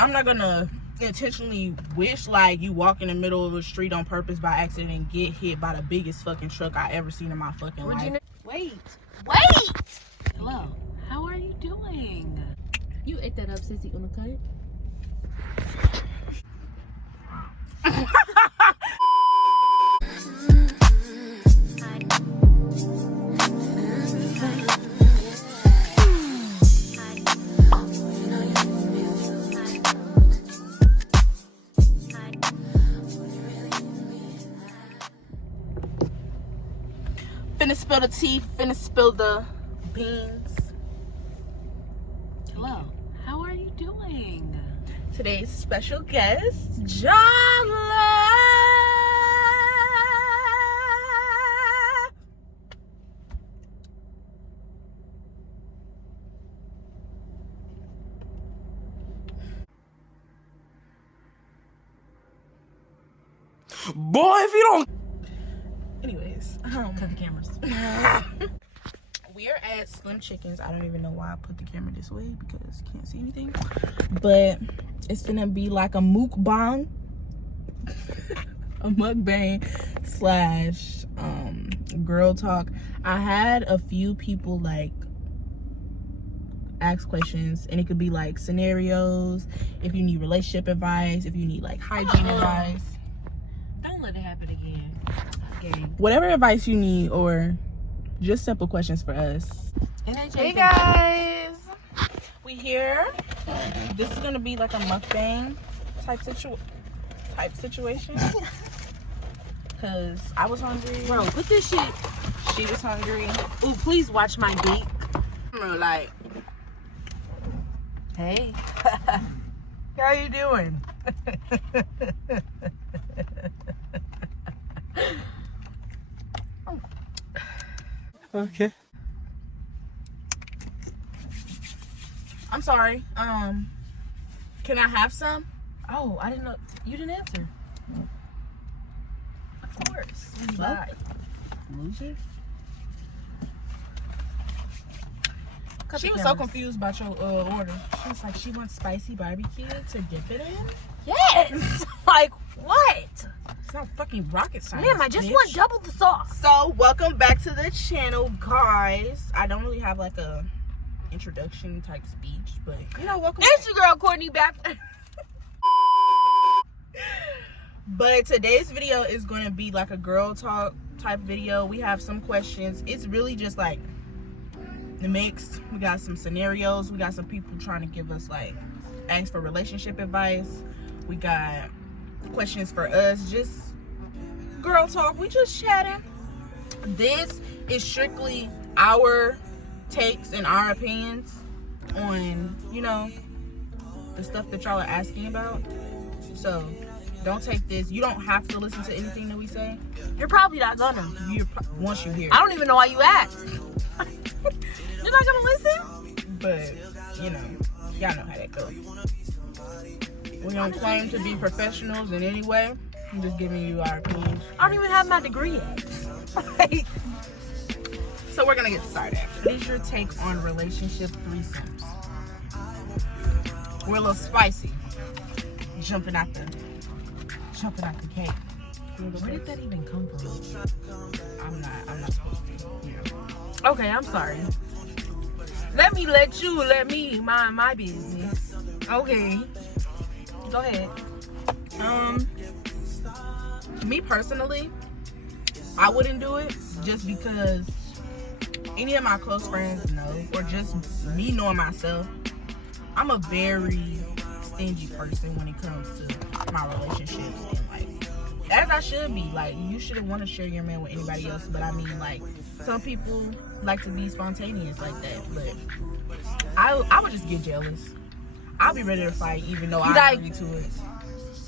I'm not gonna intentionally wish like you walk in the middle of a street on purpose by accident and get hit by the biggest fucking truck I ever seen in my fucking life. Wait. Hello. How are you doing? You ate that up, sissy, on the cut. Finna spill the tea, finna spill the beans. Hello. How are you doing? Today's special guest, Jala. Boy, if you don't. Anyways, Cut the cameras. we are at Slim Chickens. I don't even know why I put the camera this way because you can't see anything. But it's gonna be like a mukbang, a mukbang slash girl talk. I had a few people like ask questions, and it could be like scenarios, if you need relationship advice, if you need like hygiene advice. Don't let it happen again. Okay. Whatever advice you need, or just simple questions for us. Hey Guys, we here. This is gonna be like a mukbang type situation. Cause I was hungry. Bro, put this shit. She was hungry. Ooh, please watch my beak. Like, Hey. how you doing? Okay. I'm sorry. Can I have some? Oh, I didn't know. You didn't answer. Of course. Bye. Loser. Cut She the was so cameras. confused about your order. She was like, she wants spicy barbecue to dip it in. Yes. Like what? It's not fucking rocket science. Ma'am, I just bitch. want double the sauce. So, welcome back to the channel, guys. I don't really have like a introduction type speech, but you know, welcome. It's your girl Courtney back. But today's video is going to be like a girl talk type video. We have some questions. It's really just like the mix. We got some scenarios. We got some people trying to give us like ask for relationship advice. We got questions for us, just girl talk. We just chatting. This is strictly our takes and our opinions on, you know, the stuff that y'all are asking about. So don't take this. You don't have to listen to anything that we say. You're probably not gonna. Once you hear it. I don't even know why you asked. You're not gonna listen? But, you know, y'all know how that goes. We don't claim to be professionals in any way. I'm just giving you our opinions. I don't even have my degree yet. So we're gonna get started. What is your take on relationship threesomes? We're a little spicy. Jumping out the cake. Where did that even come from? I'm not supposed to. Yeah. Okay, I'm sorry. Let me mind my business. Okay. Go ahead. Me personally, I wouldn't do it just because any of my close friends know, or just me knowing myself, I'm a very stingy person when it comes to my relationships, and like, as I should be. Like, you shouldn't want to share your man with anybody else, but I mean, like, some people like to be spontaneous like that, but I would just get jealous. I'll be ready to fight even though I agree to it.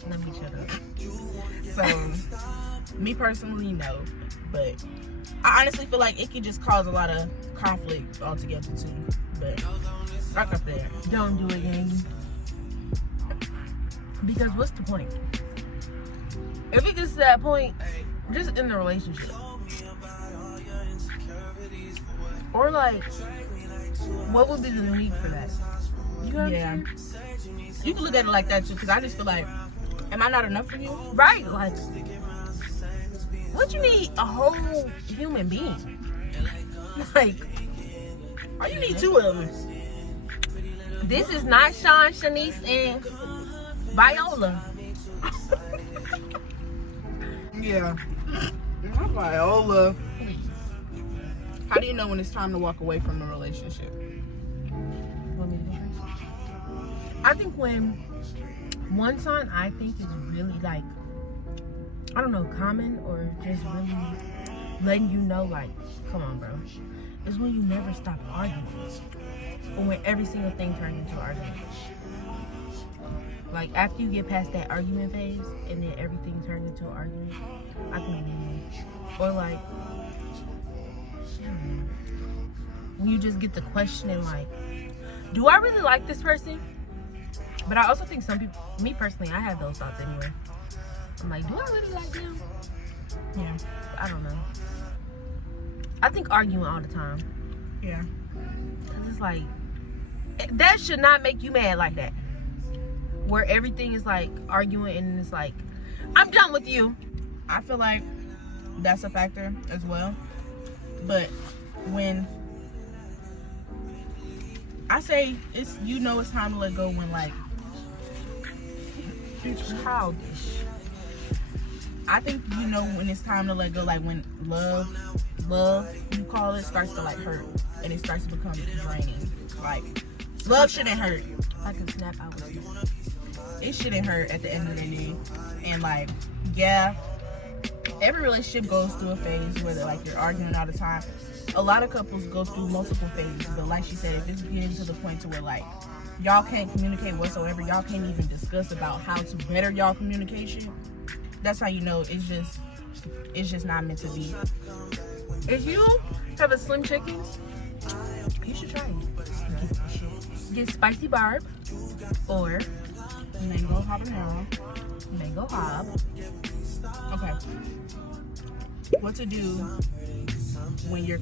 Let me shut up. So, me personally, no. But I honestly feel like it could just cause a lot of conflict altogether too. But rock up there. Don't do it, gang. Because what's the point? If it gets to that point, just end the relationship. Or like, what would be the need for that? You know what I'm saying? You can look at it like that too, because I just feel like, am I not enough for you? Right? Like, what you need a whole human being? Like, or you need two of them. This is not Sean, Shanice, and Viola. Yeah. Not Viola. How do you know when it's time to walk away from a relationship? I think when one sign I think is really like, I don't know, common or just really letting you know, like, come on, bro, is when you never stop arguing, or when every single thing turns into an argument. Like, after you get past that argument phase and then everything turns into an argument, I think you know. Or like, when you just get to questioning, like, do I really like this person? But I also think some people, me personally, I have those thoughts anyway. I'm like, do I really like them? Yeah. I don't know. I think arguing all the time. Yeah. Cause it's like, that should not make you mad like that. Where everything is like arguing and it's like, I'm done with you. I feel like that's a factor as well. But when I say it's, you know, it's time to let go when, like, It's childish. I think you know when it's time to let go, like when love, you call it, starts to like hurt and it starts to become draining. Like, love shouldn't hurt. I can snap out with you. It shouldn't hurt at the end of the day. And like, yeah, every relationship goes through a phase where they're like, you're arguing all the time. A lot of couples go through multiple phases, but like she said, if it's getting to the point to where like y'all can't communicate whatsoever, y'all can't even discuss about how to better y'all communication, that's how you know it's just not meant to be. If you have a Slim Chickens, you should try it. Get spicy barb or Mango habanero. mango hob. Okay. What to do when a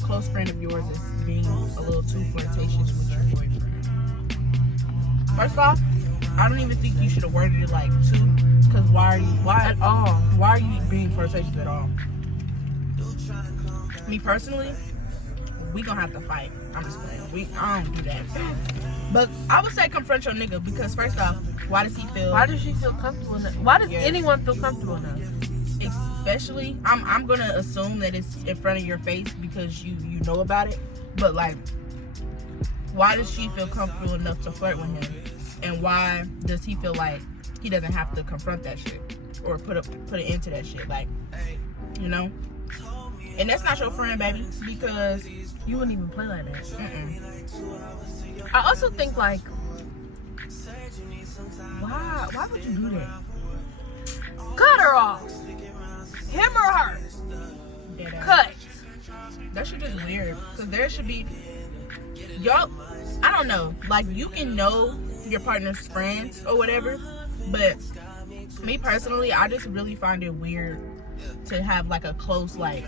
close friend of yours is being a little too flirtatious with your boyfriend? First off, I don't even think you should have worded it like too, because why are you being flirtatious at all? Me personally, we gonna have to fight. I'm just playing. I don't do that. But I would say confront your nigga, because first off, why does he feel? Why does she feel comfortable enough? Why does anyone feel comfortable enough? Especially, I'm gonna assume that it's in front of your face because you know about it. But like, why does she feel comfortable enough to flirt with him? And why does he feel like he doesn't have to confront that shit or put an end to that shit? Like, you know? And that's not your friend, baby, because You wouldn't even play like that. mm-mm. I also think like, why would you do that? Cut her off. Him or her. Yeah, Cut. that shit is weird. Because there should be, y'all, I don't know. Like, you can know your partner's friends or whatever, but me personally, I just really find it weird to have like a close like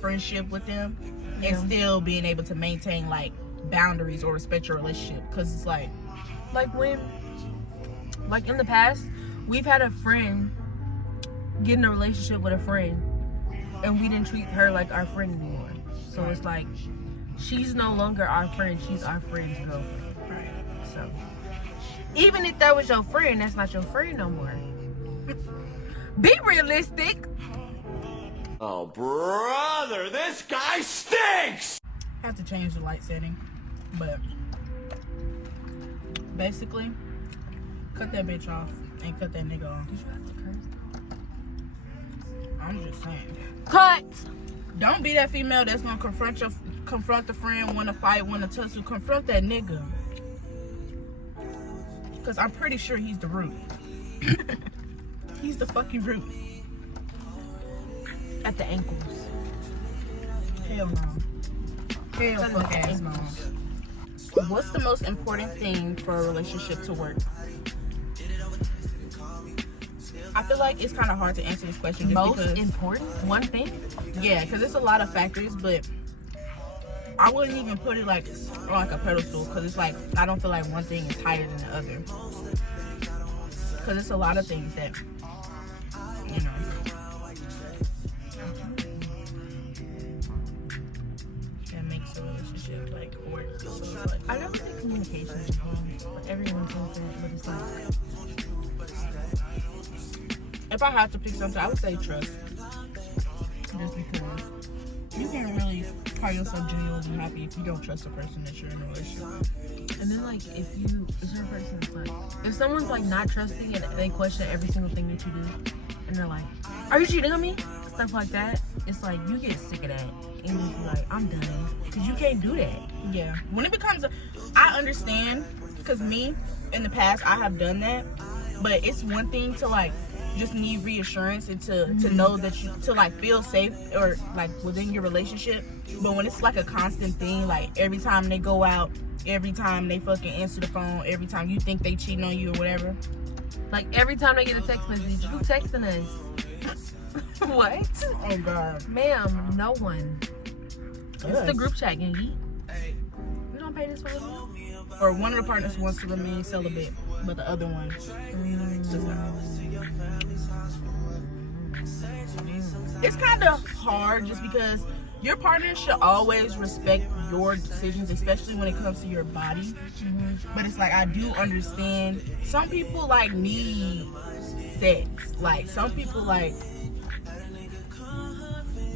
friendship with them and still being able to maintain like boundaries or respect your relationship. Because it's like when, like in the past, we've had a friend get in a relationship with a friend and we didn't treat her like our friend anymore. So it's like, she's no longer our friend, she's our friend's girlfriend. So even if that was your friend, that's not your friend no more. Be realistic. Oh, brother, this guy stinks! have to change the light setting, but basically cut that bitch off and cut that nigga off. Did you have to curse? I'm just saying, Cut. don't be that female that's gonna confront the friend, want to fight, want to tussle. Confront that nigga, because I'm pretty sure he's the root. He's the fucking root. At the ankles. Hell no. Hell fuck ass no. What's the most important thing for a relationship to work? I feel like it's kind of hard to answer this question just Most because, important? One thing? yeah, because it's a lot of factors, but I wouldn't even put it like on like a pedestal, because it's like I don't feel like one thing is higher than the other, because it's a lot of things that, you know, that makes a relationship like work. So it's like, I don't think communication is wrong, but everyone thinks that, but it's like, if I had to pick something, I would say trust, just because you can't really call yourself genuinely happy if you don't trust the person that you're in a relationship with. and then like if you're a person that's like, if someone's like not trusting and they question every single thing that you do, and they're like, are you cheating on me? Stuff like that, it's like you get sick of that, and you just be like, I'm done, because you can't do that. Yeah, when it becomes I understand, because me, in the past, I have done that, but it's one thing to like just need reassurance and to know that you, to like feel safe or like within your relationship, but when it's like a constant thing, like every time they go out, every time they fucking answer the phone, every time you think they cheating on you or whatever, Like every time they get a text message, who texting us? What? oh god, Ma'am, no one. It's Yes. the group chat, Gengi. We don't pay this for it. or one of the partners wants to remain celibate, but the other one does not. It's kind of hard just because your partner should always respect your decisions, especially when it comes to your body. But it's like, I do understand some people like need sex. Like some people like,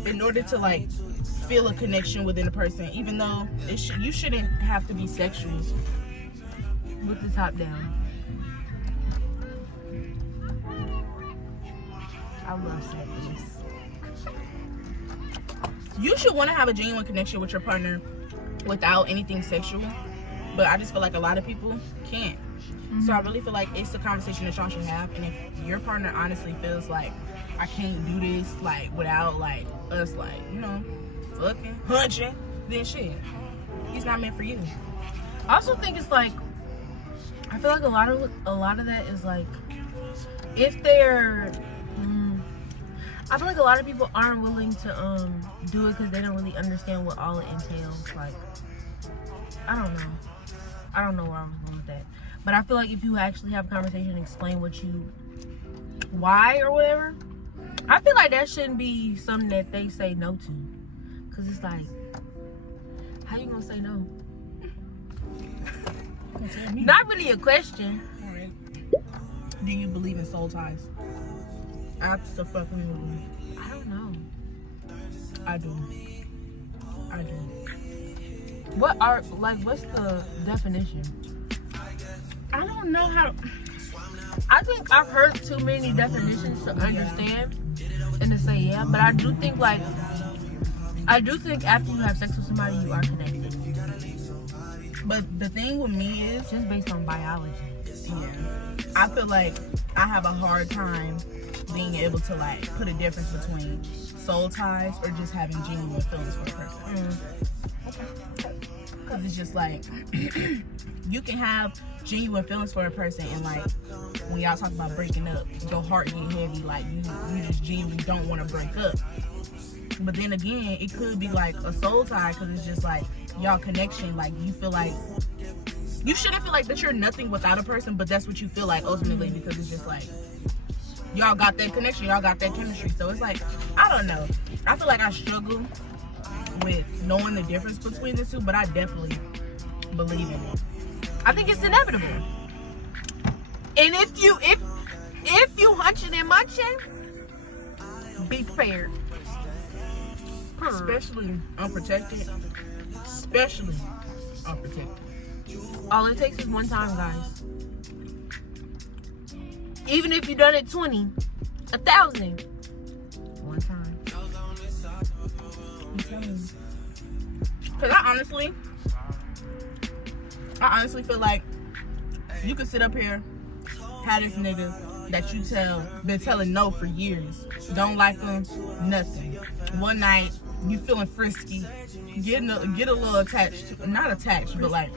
in order to like feel a connection within a person, even though you shouldn't have to be sexual. With the top down. I love sex. You should want to have a genuine connection with your partner without anything sexual, but I just feel like a lot of people can't. So I really feel like it's a conversation that y'all should have, and if your partner honestly feels like, I can't do this like without like us like, you know, fucking hunching, then shit, he's not meant for you. I also think it's like, I feel like a lot of that is like, if they're I feel like a lot of people aren't willing to do it because they don't really understand what all it entails. Like, I don't know where I'm going with that, but I feel like if you actually have a conversation and explain why or whatever, I feel like that shouldn't be something that they say no to, because it's like, how you gonna say no? Not really a question. All right. Do you believe in soul ties? Absolutely. I don't know. I do. What's the definition? I don't know how. I think I've heard too many definitions to understand and to say yeah, but I do think after you have sex with somebody, you are connected. But the thing with me is, Just based on biology. yeah, I feel like I have a hard time being able to like put a difference between soul ties or just having genuine feelings for a person. Because it's just like, you can have genuine feelings for a person, and like when y'all talk about breaking up, your heart get heavy, like you just genuinely don't want to break up. But then again, it could be like a soul tie, because it's just like y'all connection, like you feel like you shouldn't feel like that you're nothing without a person, but that's what you feel like ultimately, because it's just like y'all got that connection, y'all got that chemistry. So it's like, I don't know, I feel like I struggle with knowing the difference between the two, but I definitely believe in it. I think it's inevitable. And if you hunching and munching, be prepared. Especially unprotected. All it takes is one time, guys. Even if you done it 20, 1,000, one time. Because I honestly feel like you could sit up here, have this nigga that you been telling no for years, don't like him, nothing. One night, you feeling frisky, get a little attached, not attached, but like,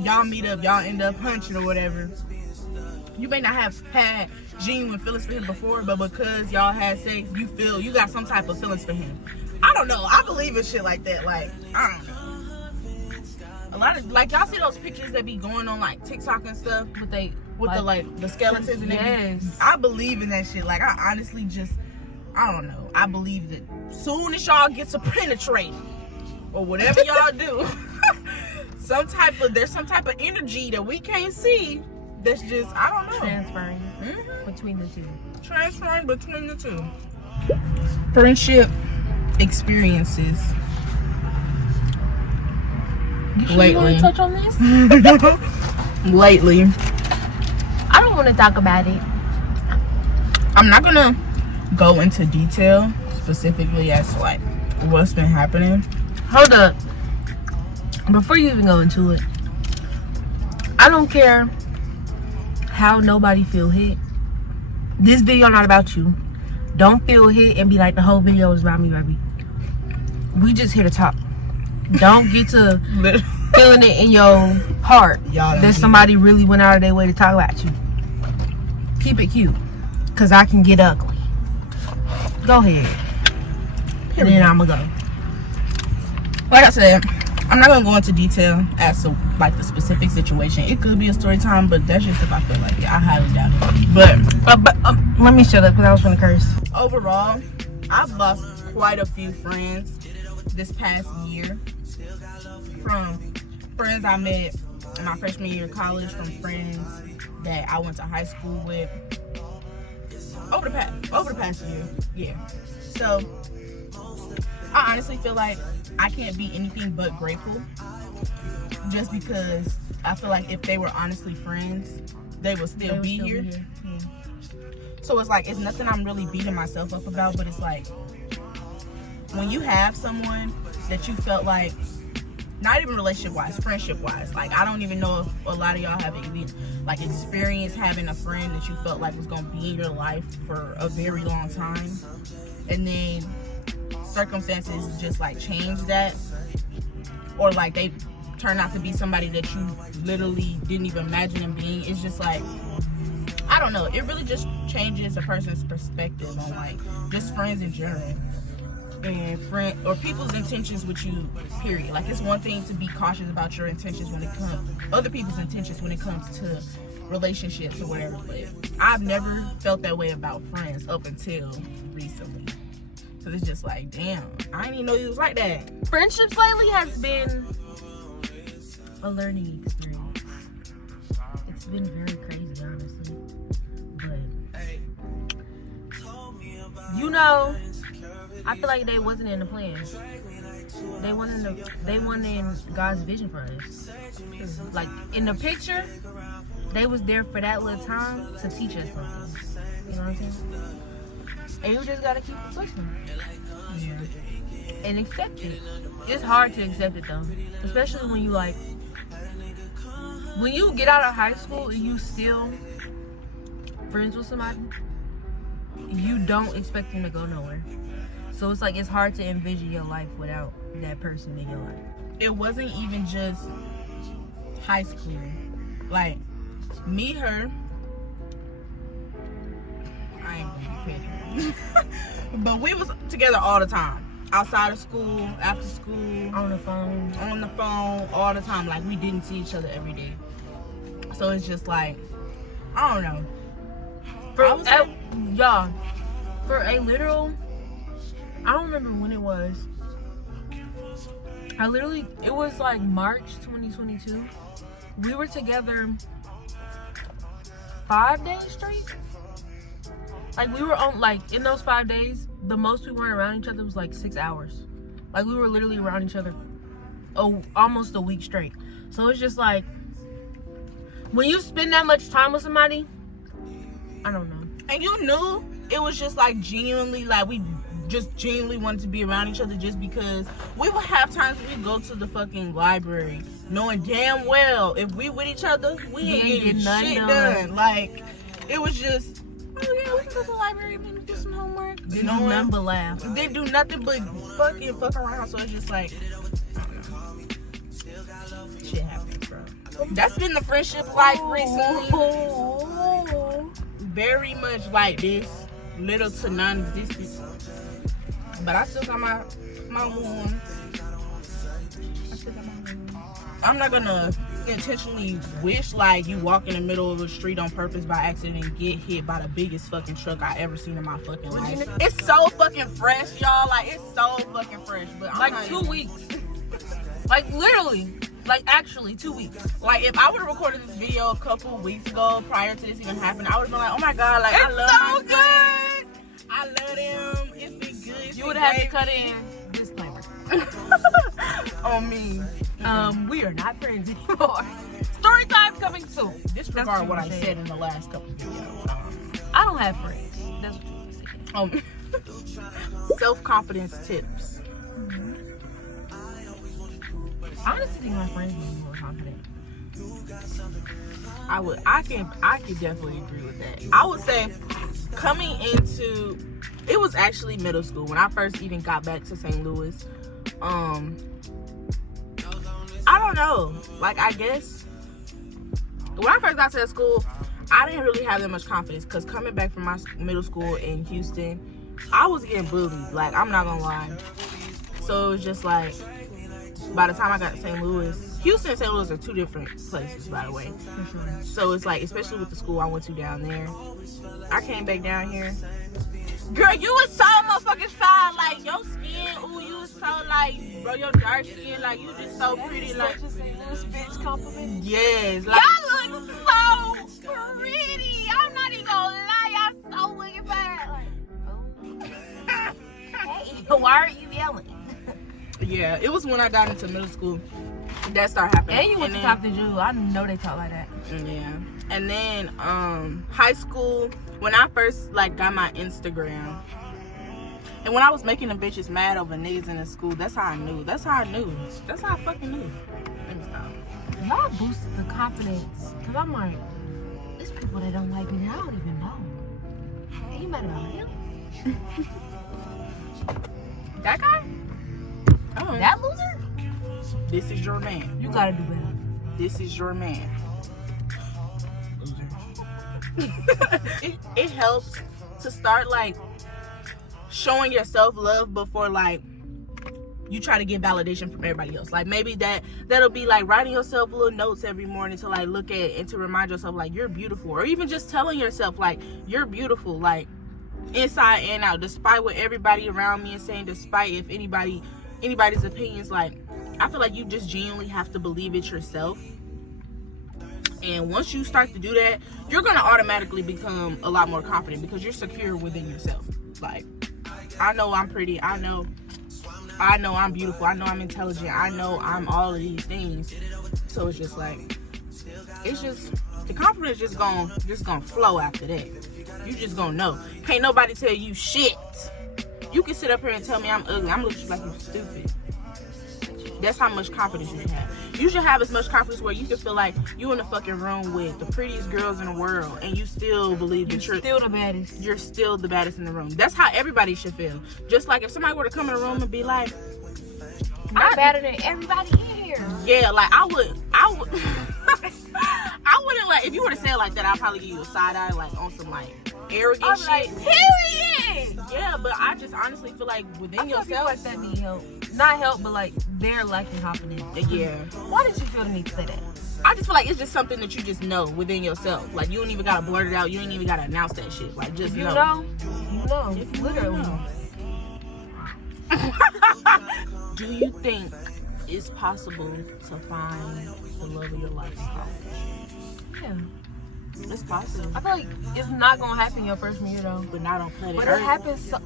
y'all meet up, y'all end up hunching or whatever. You may not have had genuine feelings for him before, but because y'all had sex, you got some type of feelings for him. I don't know. I believe in shit like that. Like, I don't know. A lot of, like, y'all see those pictures that be going on like TikTok and stuff But they with the skeletons and everything. yes. I believe in that shit. Like, I honestly just, I don't know. I believe that soon as y'all get to penetrate or whatever y'all do, there's some type of energy that we can't see that's just, I don't know. Transferring between the two. Transferring between the two. Friendship experiences. You sure Lately. you want to touch on this? Lately. I don't want to talk about it. I'm not gonna go into detail specifically as to like what's been happening. Hold up. Before you even go into it, I don't care how nobody feel hit. This video not about you. Don't feel hit and be like the whole video is about me, baby. We just here to talk. Don't get to feeling it in your heart that somebody really went out of their way to talk about you. Keep it cute, cause I can get ugly. Go ahead. And then I'ma go. Like I said, I'm not gonna go into detail as to like the specific situation. It could be a story time, but that's just if I feel like it. I highly doubt it. But Let me shut up because I was gonna curse. overall, I've lost quite a few friends this past year. From friends I met in my freshman year of college, from friends that I went to high school with. Over the past year, yeah. So I honestly feel like I can't be anything but grateful, just because I feel like if they were honestly friends, they would still be here. Yeah. So it's like, it's nothing I'm really beating myself up about, but it's like, when you have someone that you felt like, not even relationship wise, friendship wise, like I don't even know if a lot of y'all have even like experienced having a friend that you felt like was gonna be in your life for a very long time, and then circumstances just like change that, or like they turn out to be somebody that you literally didn't even imagine them being. It's just like, I don't know, it really just changes a person's perspective on like just friends in general, and friend or people's intentions with you, period. Like, it's one thing to be cautious about your intentions when it comes, other people's intentions when it comes to relationships or whatever, but I've never felt that way about friends up until recently. So it's just like, damn, I didn't even know you was like that. Friendships lately has been a learning experience. It's been very crazy, honestly. But you know, I feel like they wasn't in the plan. They wasn't in God's vision for us. Like, in the picture, they was there for that little time to teach us something. You know what I'm saying? And you just gotta keep pushing. Yeah. And accept it. It's hard to accept it though, especially when you like, when you get out of high school and you still friends with somebody, you don't expect them to go nowhere. So it's like, it's hard to envision your life without that person in your life. It wasn't even just high school. Like, me, her, I ain't gonna be petty. But we was together all the time. Outside of school, after school, On the phone. all the time. Like, we didn't see each other every day. So it's just like, I don't know. Y'all, for a literal, I don't remember when it was. It was like March 2022. We were together 5 days straight. Like, we were on, like, in those 5 days, the most we weren't around each other was like 6 hours. Like, we were literally around each other almost a week straight. So it's just like, when you spend that much time with somebody, I don't know. And you knew it was just like genuinely, like, we just genuinely wanted to be around each other, just because we would have times we go to the fucking library knowing damn well if we with each other, we ain't getting shit done. Like, it was just, oh yeah, we can go to the library, maybe do some homework. They do nothing but laugh. They do nothing but fuck around. So it's just like, shit happens, bro. That's been the friendship life recently. Very much like this, little to non-existent. But I still got my ones. I'm not gonna intentionally wish like you walk in the middle of the street on purpose by accident and get hit by the biggest fucking truck I ever seen in my fucking life. It's so fucking fresh, y'all. Like, it's so fucking fresh. But I'm like not 2 weeks. Like literally. Like actually 2 weeks. Like, if I would have recorded this video a couple weeks ago prior to this even happening, I would have been like, oh my god, like, It's I love so my good. friends. I love them. It's been good. You would have to cut in disclaimer. On me. We are not friends anymore. Story time coming soon. Disregard what I said in the last couple videos. I don't have friends. That's what you said. Self-confidence tips. I honestly think my friends make me more confident. I could definitely agree with that. I would say coming into, it was actually middle school when I first even got back to St. Louis. I don't know. Like, I guess when I first got to that school, I didn't really have that much confidence because coming back from my middle school in Houston, I was getting bullied. Like, I'm not gonna lie. So it was just like, by the time I got to St. Louis, Houston and St. Louis are two different places, by the way. So it's like, especially with the school I went to down there, I came back down here. Girl, you was so motherfucking fine. Like, your skin, ooh, you was so like, bro, your dark skin, like, you just so pretty. Like, Such a loose bitch compliment. yes. Like, Y'all look so pretty. I'm not even gonna lie. Y'all so wicked bad. Like, oh. Hey, why are you yelling? yeah, it was when I got into middle school that started happening. And you went to Compton Jew. I know they talk like that. Yeah. And then high school, when I first like got my Instagram, and when I was making the bitches mad over niggas in the school, that's how I knew. That's how I fucking knew. Let me stop. Y'all boosted the confidence. Cause I'm like, there's people that don't like me that I don't even know. Hey, you mad about him? That guy? Oh, That loser? this is your man. You gotta do better. This is your man. it helps to start like showing yourself love before like you try to get validation from everybody else. Like, maybe that'll be like writing yourself little notes every morning to like look at and to remind yourself like you're beautiful, or even just telling yourself like you're beautiful, like inside and out, despite what everybody around me is saying, despite if anybody's opinions. Like, I feel like you just genuinely have to believe it yourself. And once you start to do that, you're gonna automatically become a lot more confident because you're secure within yourself. Like, I know I'm pretty. I know I'm beautiful. I know I'm intelligent. I know I'm all of these things. So it's just like, the confidence just gonna flow after that. You just gonna know. Can't nobody tell you shit. You can sit up here and tell me I'm ugly. I'm looking like you're stupid. That's how much confidence you should have. You should have as much confidence where you can feel like you in the fucking room with the prettiest girls in the world and you still believe that you're still the baddest. You're still the baddest in the room. That's how everybody should feel. Just like if somebody were to come in the room and be like, I'm better than everybody in here. Yeah, like I would I wouldn't, like, if you were to say it like that, I'd probably give you a side eye, like on some like arrogant shit. Like, period. Yeah, but I just honestly feel like within yourself, like that need help. Not help, but like they're lacking confidence. Yeah. Why did you feel the need to say that? I just feel like it's just something that you just know within yourself. Like, you don't even gotta blurt it out. You ain't even gotta announce that shit. Like, just if you know. You know. If you Literally. know. Do you think it's possible to find the love of your life? Yeah. It's possible. I feel like it's not gonna happen your freshman year though. But not on planet But Earth. it happens so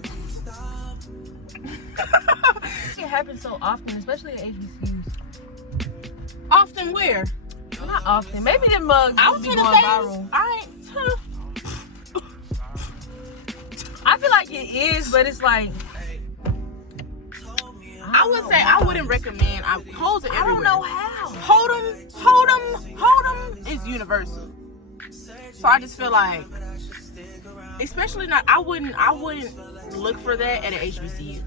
it happens so often, especially at HBCUs. Often where? Well, not often. Maybe them mugs I was be gonna going say, viral. I I feel like it is, but it's like I would say I wouldn't recommend. Hoes are everywhere. I don't know how. Hold 'em is universal. So I just feel like, especially not, I wouldn't look for that at an HBCU.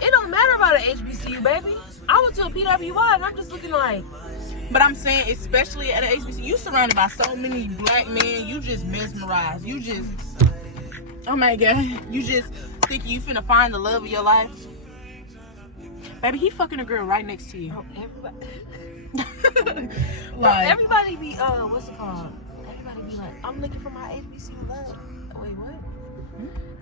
It don't matter about an HBCU, baby. I went to a PWI and I'm just looking like. But I'm saying, especially at an HBCU, you surrounded by so many black men, you just mesmerized. You just, oh my God, you just think you finna find the love of your life. Baby, he fucking a girl right next to you. Bro, everybody. Like, Everybody be what's it called? Everybody be like, I'm looking for my HBCU love. Wait, what?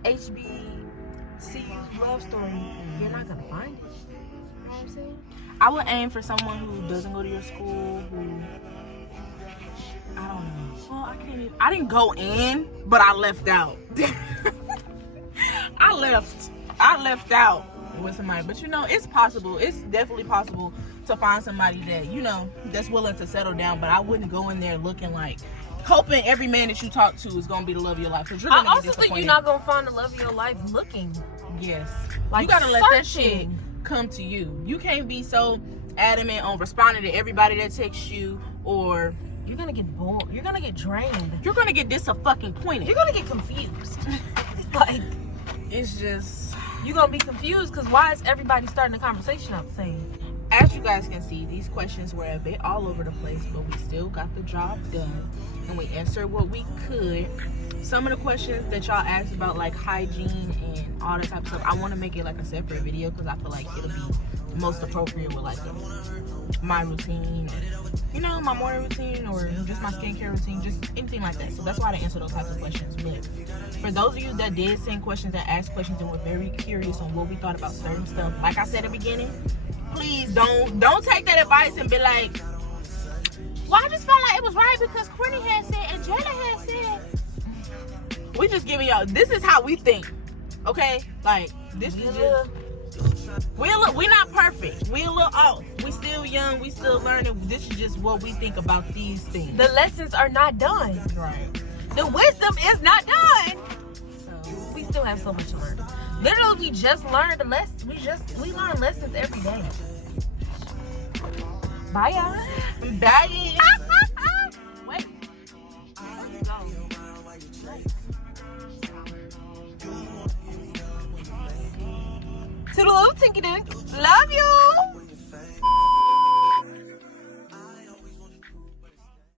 HBCU love story. You're not gonna find it. You know what I'm saying? I would aim for someone who doesn't go to your school, who, I don't know. Well, I didn't go in, but I left out. I left out with somebody. But you know, it's possible. It's definitely possible to find somebody that, you know, that's willing to settle down. But I wouldn't go in there looking like, hoping every man that you talk to is gonna be the love of your life. Cause you're gonna I get also think disappointed. you're not gonna find the love of your life looking. Yes. Like, you gotta let that shit searching. come to you. You can't be so adamant on responding to everybody that texts you, or You're gonna get bored. You're gonna get drained. you're gonna get disappointed. You're gonna get confused. Like, It's just, you're gonna be confused because why is everybody starting the conversation out the same? as you guys can see, these questions were a bit all over the place, but we still got the job done and we answered what we could. Some of the questions that y'all asked about, like hygiene and all that type of stuff, I want to make it like a separate video because I feel like it'll be most appropriate with like my routine, you know, my morning routine, or just my skincare routine, just anything like that. So that's why I answer those types of questions. But for those of you that did send questions and asked questions and were very curious on what we thought about certain stuff, like I said at the beginning, please don't take that advice and be like, well, I just felt like it was right because Courtney had said and Jala had said. We just giving y'all, this is how we think, okay? Like, this is just, we're not perfect. We a little off. We still young. We still learning. This is just what we think about these things. The lessons are not done. Right. The wisdom is not done. So, We still have so much to learn. Literally, we just learned a lesson. We learn lessons every day. Bye, y'all. bye. Wait. Toodaloo, Tinky Dink. Love you.